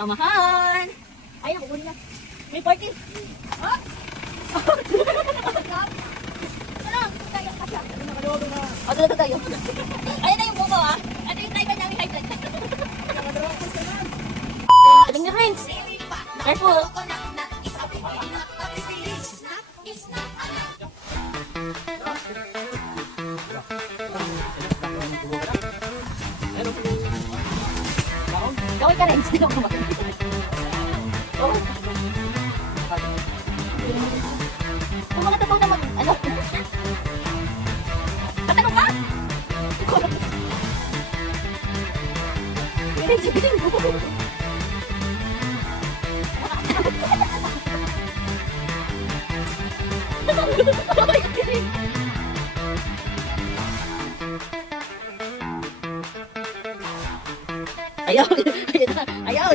Mamahan. Ay, nakukunin na. May party. Ha? Ano? Tayo kasi. O, dito tayo. Ayan na yung buko, ah. Ito yung type namin high blood. Galing na rin. Careful. Gawin ka rin. Kung mga tapos na mag... Ano? Tatanong ka? Biling mo. Ayaw. Ayaw.